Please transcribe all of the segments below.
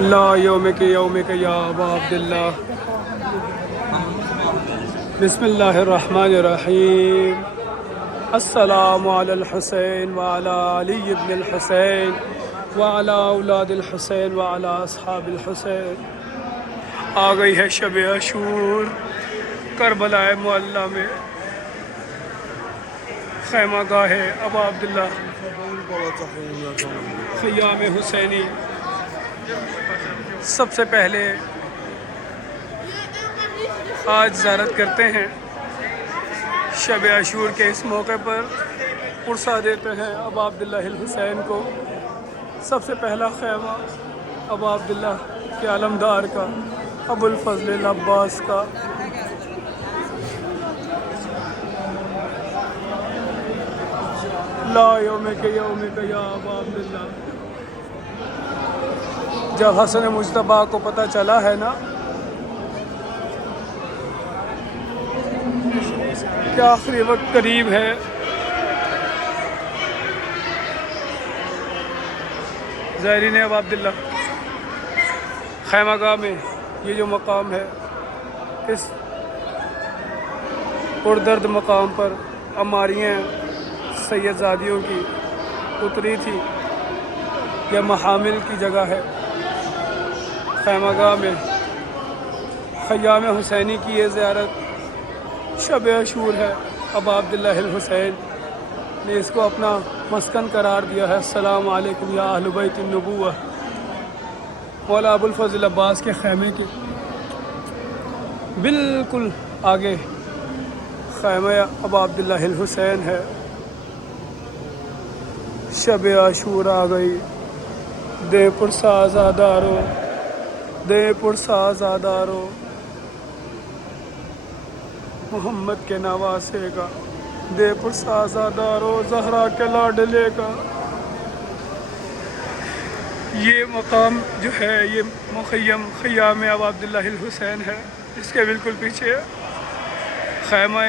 لا یومک یومک یا ابا عبداللہ. بسم اللہ الرحمن الرحیم. السلام علی الحسین وعلی علی ابن الحسین وعلی اولاد الحسین وعلی اصحاب الحسین. آ گئی ہے شب عاشور کربلا معلیٰ میں خیمہ گاہ ابا عبداللہ خیام حسینی. سب سے پہلے آج زیارت کرتے ہیں شب عاشور کے اس موقع پر پرسہ دیتے ہیں ابا عبداللہ الحسین کو. سب سے پہلا خیمہ ابا عبداللہ کے علمدار کا ابو الفضل العباس کا. لا یومک یومک یا ابا عبداللہ. جب حسن مجتبیٰ کو پتہ چلا ہے نا کہ آخری وقت قریب ہے، زائرین ابا عبداللہ خیمہ گاہ میں یہ جو مقام ہے، اس پردرد مقام پر عماریاں سید زادیوں کی اتری تھی. یہ محامل کی جگہ ہے. خیمہ گاہ میں خیام حسینی کی یہ زیارت شب عاشور ہے. ابا عبداللہ الحسین نے اس کو اپنا مسکن قرار دیا ہے. السلام علیکم یا اہل بیت النبوہ. مولا ابو الفضل عباس کے خیمے کے بالکل آگے خیمہ ابا عبداللہ الحسین ہے. شب عاشور آ گئی. دے پرسہ آزادارو، دے پرسہ آزادارو محمد کے نواسے کا، دے پرسہ آزادارو زہرا کے لاڈلے کا. یہ مقام جو ہے یہ مخیم خیام ابا عبداللہ الحسین ہے. اس کے بالکل پیچھے خیمہ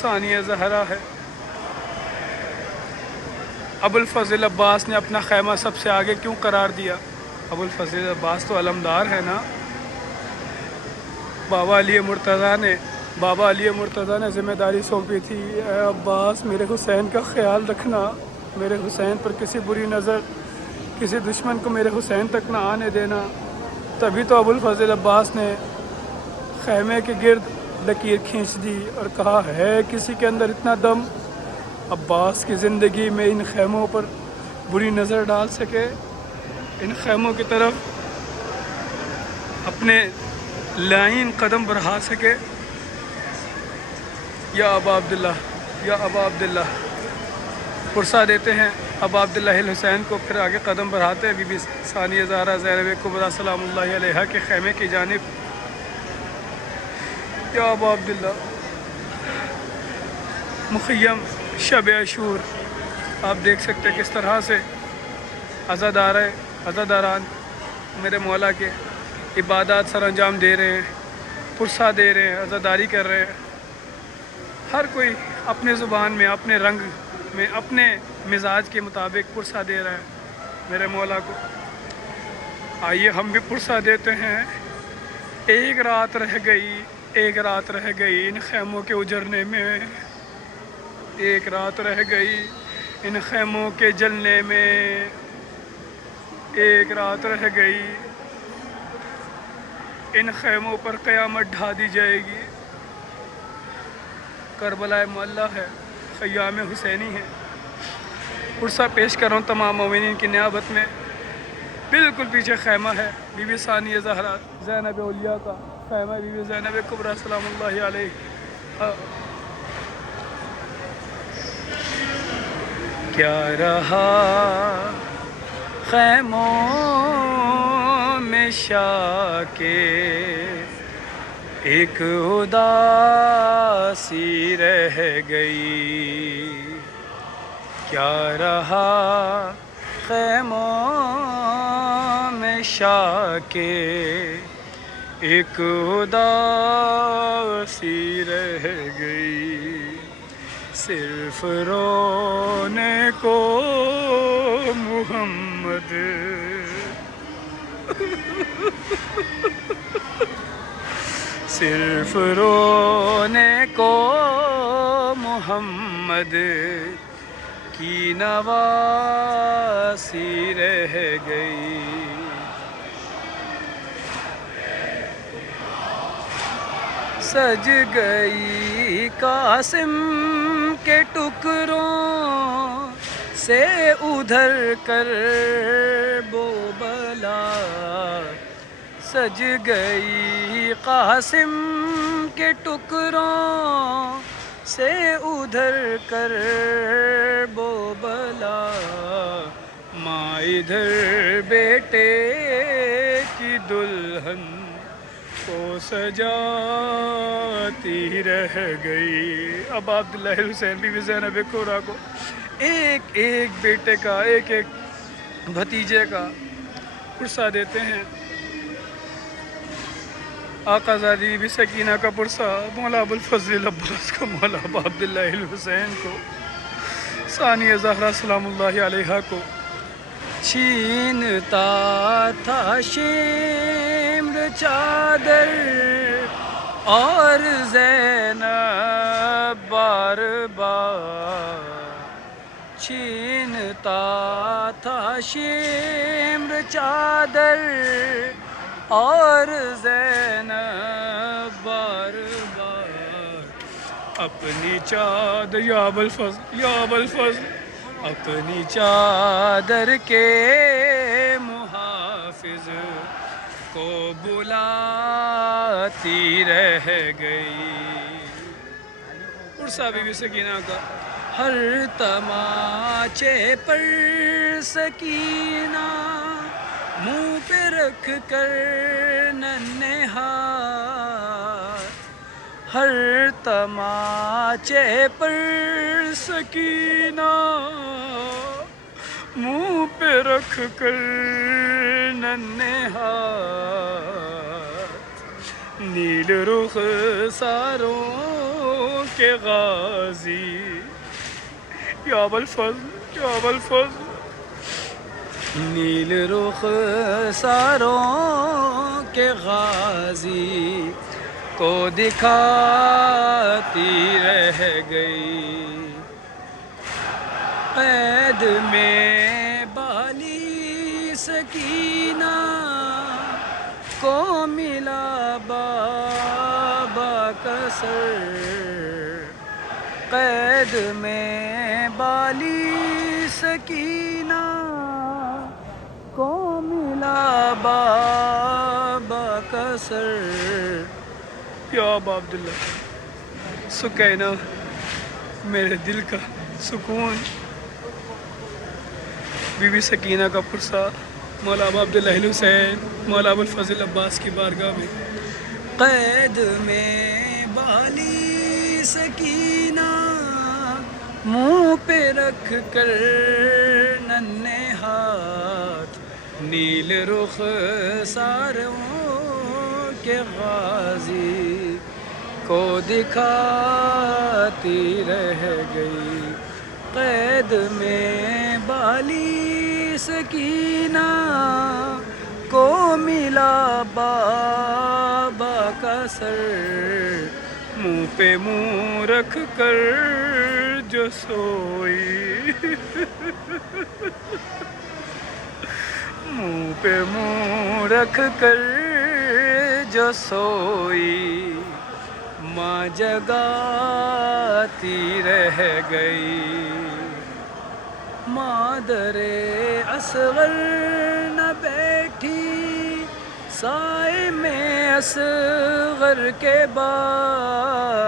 ثانیہ زہرا ہے. ابو الفضل عباس نے اپنا خیمہ سب سے آگے کیوں قرار دیا؟ ابو الفضل عباس تو علمدار ہے نا. بابا علی مرتضیٰ نے ذمہ داری سونپی تھی، اے عباس میرے حسین کا خیال رکھنا، میرے حسین پر کسی بری نظر کسی دشمن کو میرے حسین تک نہ آنے دینا. تبھی تو ابو الفضل عباس نے خیمے کے گرد لکیر کھینچ دی اور کہا ہے کسی کے اندر اتنا دم عباس کی زندگی میں ان خیموں پر بری نظر ڈال سکے، ان خیموں کی طرف اپنے لائن قدم بڑھا سکے. یا ابا عبداللہ، یا ابا عبداللہ. پرسہ دیتے ہیں ابا عبداللہ الحسین کو، پھر آگے قدم بڑھاتے ہیں بی بی ثانیہ زہرا زینب کبریٰ سلام اللہ علیہا کے خیمے کی جانب. یا ابا عبداللہ. مخیم شب عاشور آپ دیکھ سکتے کس طرح سے عزاداران میرے مولا کے عبادات سر انجام دے رہے ہیں، پرسہ دے رہے ہیں، عزاداری کر رہے ہیں. ہر کوئی اپنے زبان میں، اپنے رنگ میں، اپنے مزاج کے مطابق پرسہ دے رہا ہے میرے مولا کو. آئیے ہم بھی پرسہ دیتے ہیں. ایک رات رہ گئی ان خیموں کے اجرنے میں، ایک رات رہ گئی ان خیموں کے جلنے میں، ایک رات رہ گئی ان خیموں پر قیامت ڈھا دی جائے گی. کربلا معلیٰ ہے، خیام حسینی ہے. پرسہ پیش کر رہا ہوں تمام مومنین کی نیابت میں. بالکل پیچھے خیمہ ہے بی بی ثانیہ زہرا زینب اولیاء کا خیمہ، بی بی زینب کبریٰ سلام اللہ علیہ. کیا رہا خیموں میں شاکے ایک اداسی رہ گئی. کیا رہا خیموں میں شاکے ایک اداسی رہ گئی. صرف رونے کو محمد صرف رونے کو محمد کی نواسی رہ گئی. سج گئی قاسم کے ٹکڑوں سے ادھر کر بو بلا. سج گئی قاسم کے ٹکڑوں سے ادھر کر بو بلا. ماں ادھر بیٹے کی دلہن کو سجاتی رہ گئی. اب عبداللہ حسین بی بی زینب کبریٰ کو ایک ایک بیٹے کا ایک ایک بھتیجے کا پرسہ دیتے ہیں. آقا زادی بی بی سکینہ کا پرسہ مولا ابوالفضل عباس کو، مولا ابا عبداللہ الحسین کو، ثانیہ زہرا سلام اللہ علیہا کو. چھینتا تھا شمر چادر اور زینب بار بار. چھینتا تھا شمر چادر اور زینب بار بار. اپنی چادر یا ابوالفضل یا ابوالفضل، اپنی چادر کے محافظ کو بلاتی رہ گئی. پرسہ بی بی سکینہ کا. ہر تماچے پر سکینہ منہ پہ رکھ کر ننھے ہاتھ. ہر تماچے پر سکینہ منہ پہ رکھ کر ننھے ہاتھ. نیل رخ ساروں کے غازی یا ابوالفضل یا ابوالفضل. نیل رخ ساروں کے غازی کو دکھاتی رہ گئی. قید میں بالی سکینہ کو ملا بابا کا سر. قید میں بالی سکینہ کو ملا بابا کا سر. یا ابا عبداللہ سکینہ میرے دل کا سکون. بی بی سکینہ کا پرسہ مولا ابا عبداللہ الحسین مولا ابوالفضل عباس کی بارگاہ میں. قید میں بالی سکینہ منہ پہ رکھ کر ننھے ہاتھ. نیل رخ ساروں کے غازی کو دکھاتی رہ گئی. قید میں بالی سکینہ کو ملا بابا کا سر. منہ پہ منہ رکھ کر جو سوئی منہ پہ منہ رکھ کر جو سوئی. ماں جگاتی رہ گئی. مادر اصغر نہ بیٹھی سائے میں اصغر کے بعد.